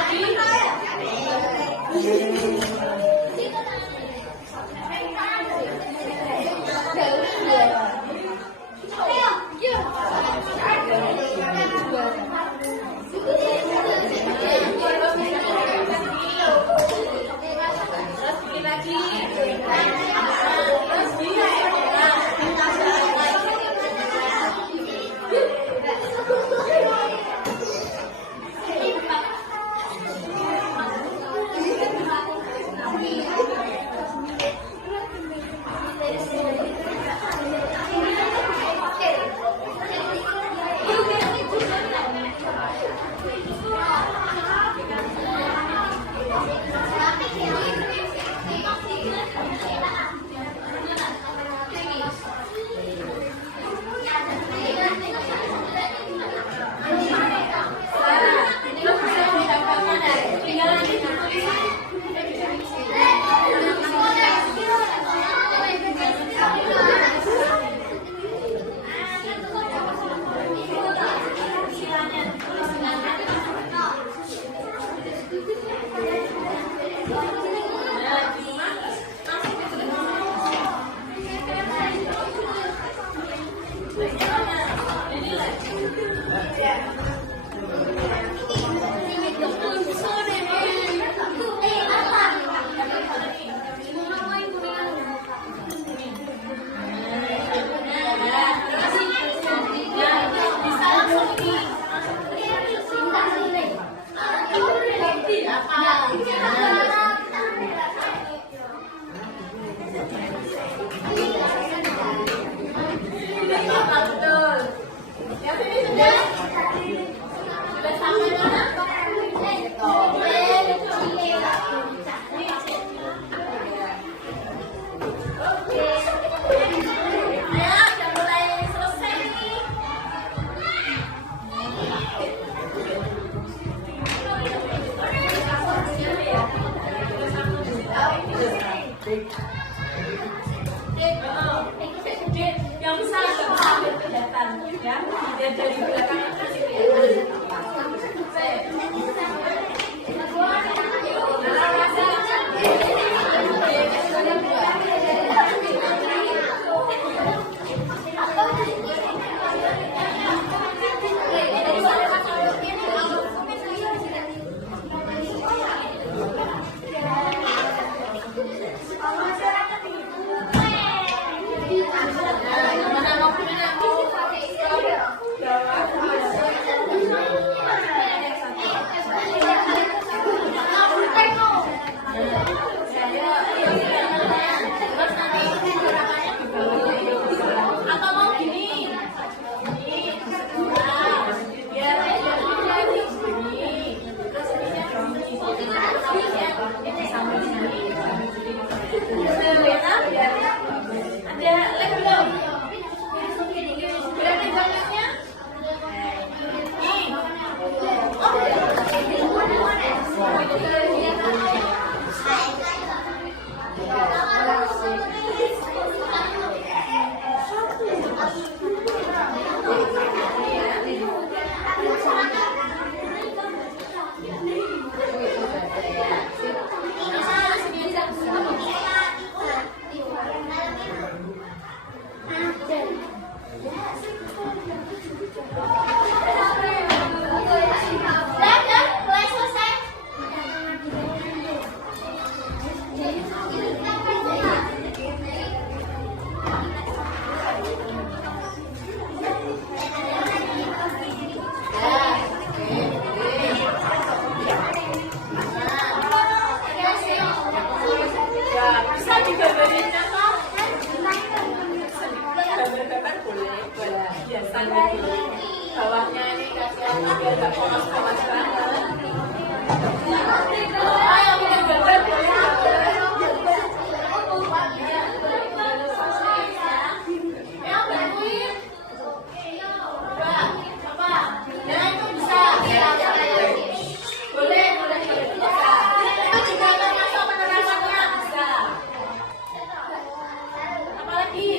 Ya, udah mulai selesai nih. Yang bisa ambil kelihatan ya, dia dari belakang kasih atau mau gini, biar terus ini sama sini, ada lek belum? Berapa jamnya? Bisa digambarin apa? Gambar-gambar boleh, biasa gitu. Bawahnya ini kasih biar nggak polos-polos banget. Ayo bikin gambar boleh. Ya bantuin. Coba, apa? Ya itu bisa. Boleh bisa. Itu juga termasuk penerapannya bisa. Apalagi?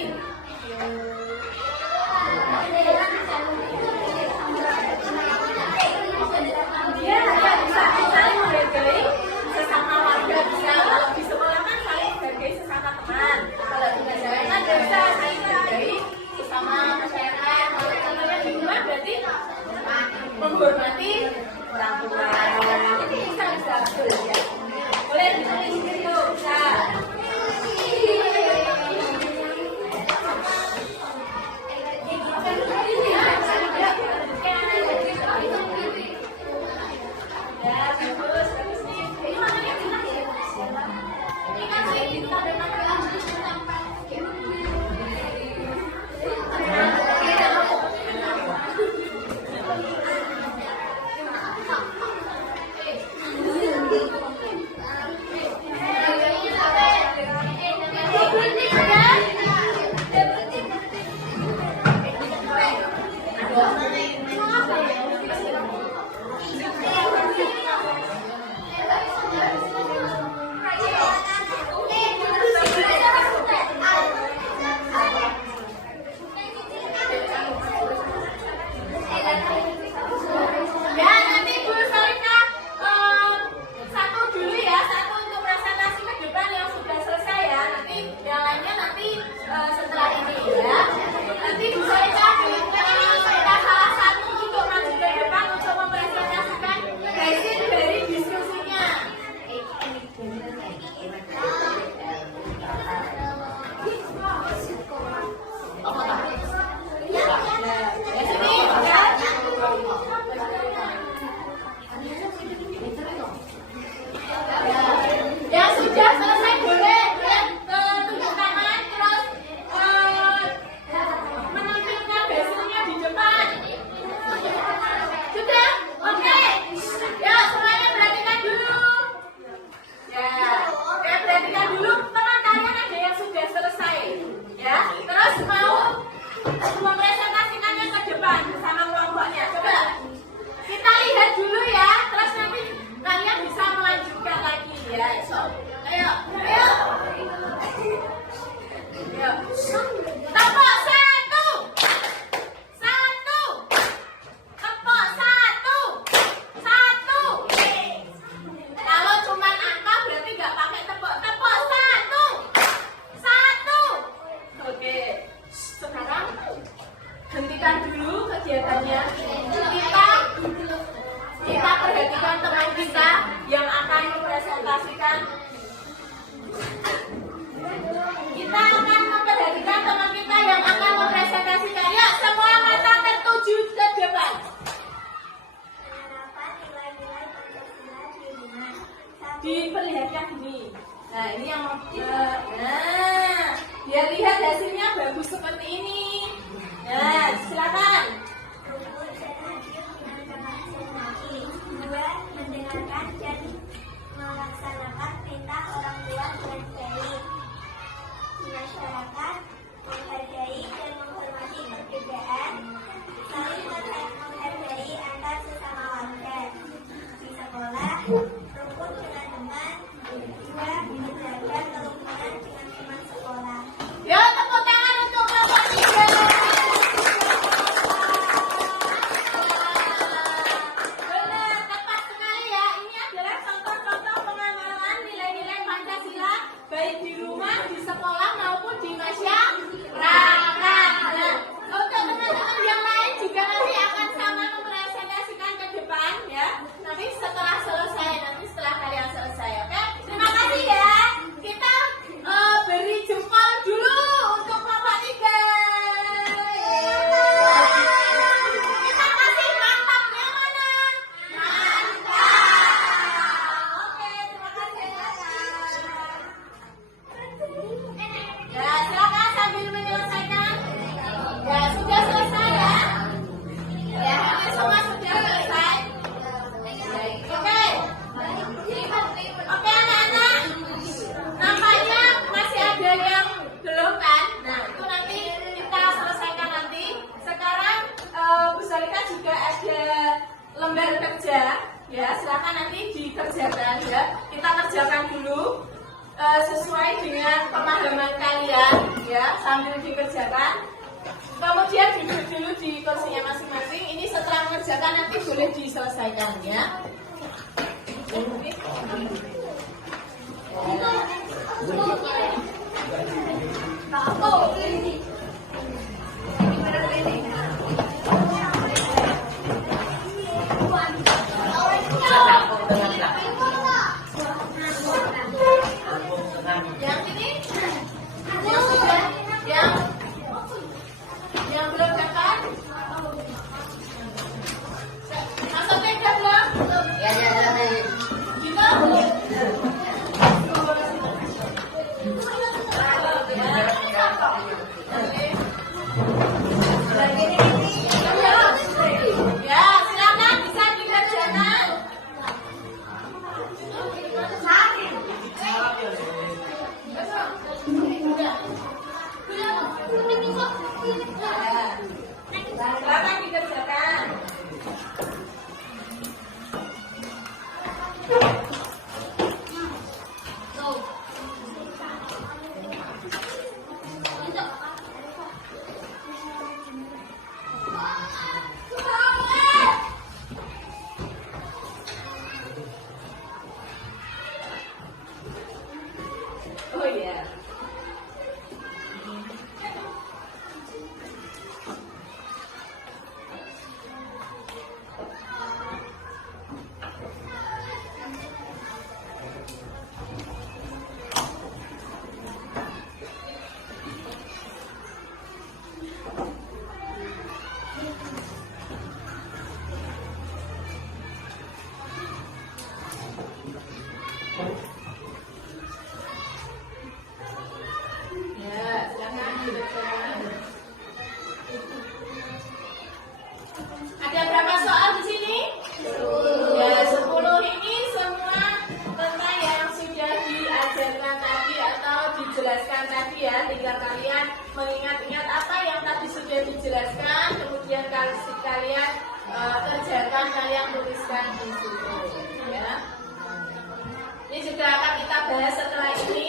Ya, bisa saling menghargai kerjakan ya. Kita kerjakan dulu sesuai dengan pemahaman kalian ya, sambil dikerjakan. Kemudian duduk dulu di kursinya masing-masing. Ini setelah mengerjakan nanti boleh diselesaikan ya. Yang ini, yang sudah, yang belum dapat, masuknya udah belum? Ya. Gitu? Ya, silakan bisa dikerjakan. Silakan dikerjakan. Oh iya. Ya, silakan dikerjakan. Ada berapa soal di sini? Ya, 10 ini semua tentang yang sudah diajarkan tadi atau dijelaskan tadi ya. Tinggal kalian mengingat-ingat apa yang tadi sudah dijelaskan, kemudian kalian kerjakan, kalian tuliskan di situ. Ya. Ini juga akan kita bahas setelah ini.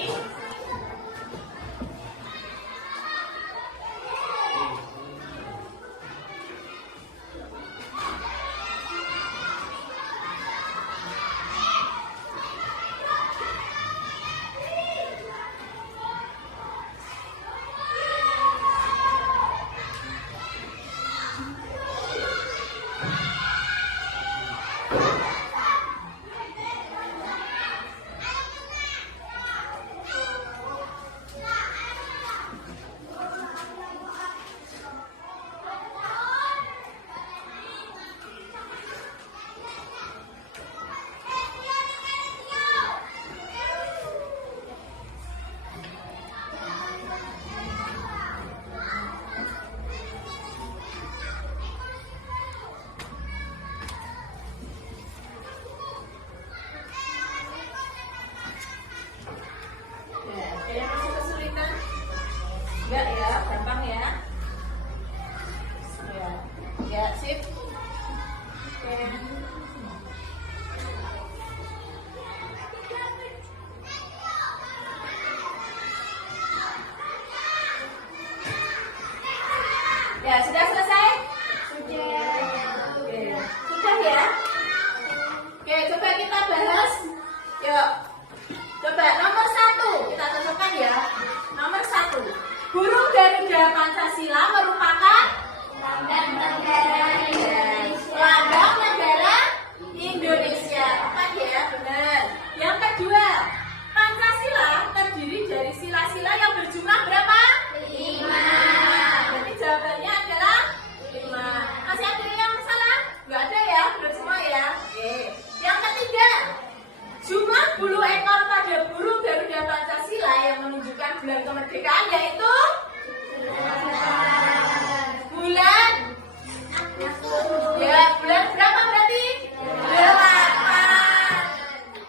Ya, ada yang masih kesulitan? Enggak ya, gampang ya. Ya, ya sip. Oke. Ya, sudah selesai? Oke. Sudah ya? Oke, coba kita bahas. Yuk. Coba nomor 1 kita tentukan ya. Nomor 1, burung Garuda Pancasila merupakan lambang negara Indonesia. Tepat ya, benar. Yang kedua, Pancasila terdiri dari sila-sila yang berjumlah berapa? 5. Jadi jawabannya adalah 5. Masih ada yang salah? Enggak ada ya, benar semua ya. Oke. Yang ketiga, jumlah bulu ekor pada burung Garuda Pancasila yang menunjukkan bulan kemerdekaan yaitu bulan. Ya, bulan berapa berarti? 8.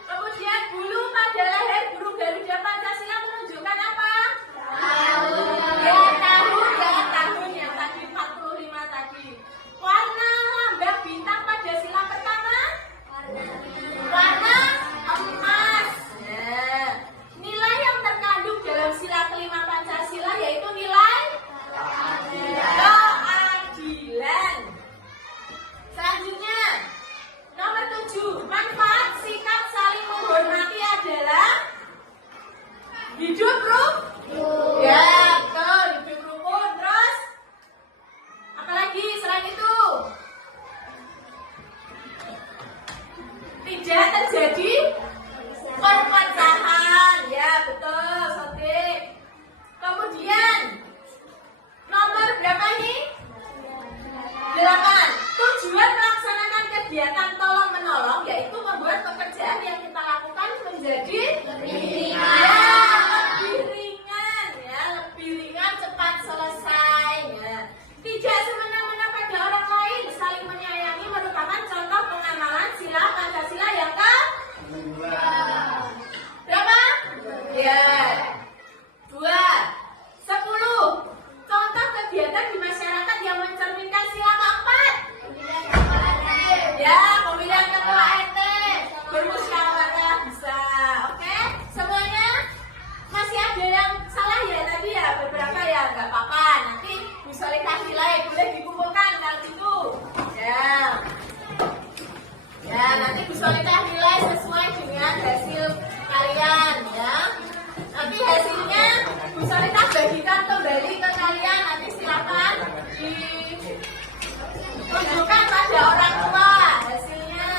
Kemudian bulu pada leher burung Garuda Pancasila menunjukkan apa? Tahun. Ya, tahun yang tadi 45 tadi. Warna lambang bintang pada sila pertama? Warna bisa kita bagikan kembali ke kalian. Nanti silakan ditunjukkan pada orang tua hasilnya.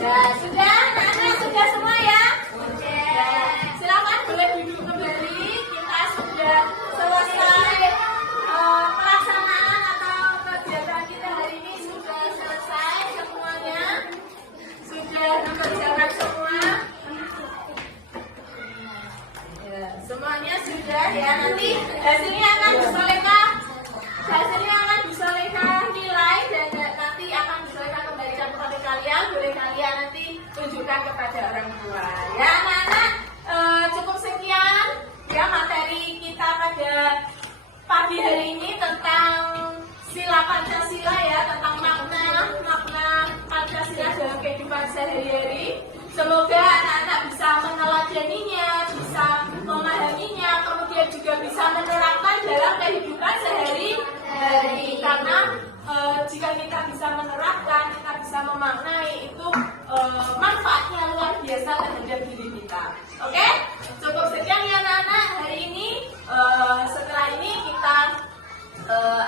Ya, sudah, anak-anak sudah semua ya? Silakan boleh duduk kembali. Kita sudah selesai pelaksanaan atau kegiatan kita hari ini sudah selesai semuanya. Sudah dikerjakan semua. Ya, semuanya sudah ya. Nanti hasilnya akan disolehkan nilai dan nanti akan disolehkan kembalikan kepada kalian. Boleh kalian nanti tunjukkan kepada orang tua. Ya anak-anak, cukup sekian ya materi kita pada pagi hari ini tentang sila Pancasila ya, tentang makna Pancasila dalam kehidupan sehari-hari. Semoga anak-anak bisa meneladaninya, bisa memahaminya, kemudian juga bisa menerapkan dalam kehidupan sehari-hari. Karena jika kita bisa menerapkan, kita bisa memaknai itu manfaatnya luar biasa terhadap diri kita. Oke? Cukup sekian ya anak-anak hari ini. Setelah ini kita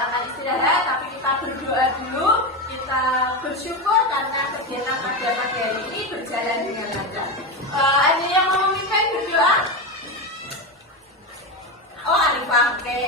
akan istirahat, tapi kita berdoa dulu. Kita bersyukur karena kegiatan pada pagi hari ini berjalan dengan lancar. Ada yang mau memimpin berdoa? Oh, Arifah, oke.